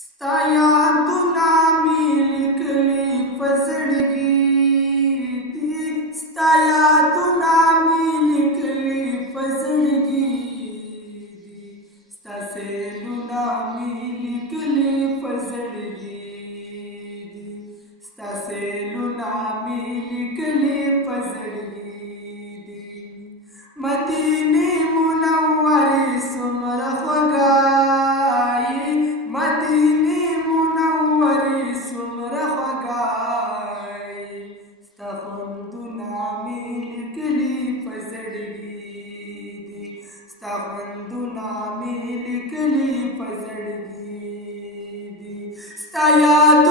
ستا یادونه مې لیکلي په زړګي دي ستا یادونه مې لیکلي په زړګي دي ستا سیلونه مې لیکلي په زړګي دي ستا سیلونه مې لیکلي په زړګي دي مدینې منورې څومره خوږه ستا خوندونه مې لیکلي په زړګي دي ستا خوندونه مې لیکلي په زړګي دي ستا یاد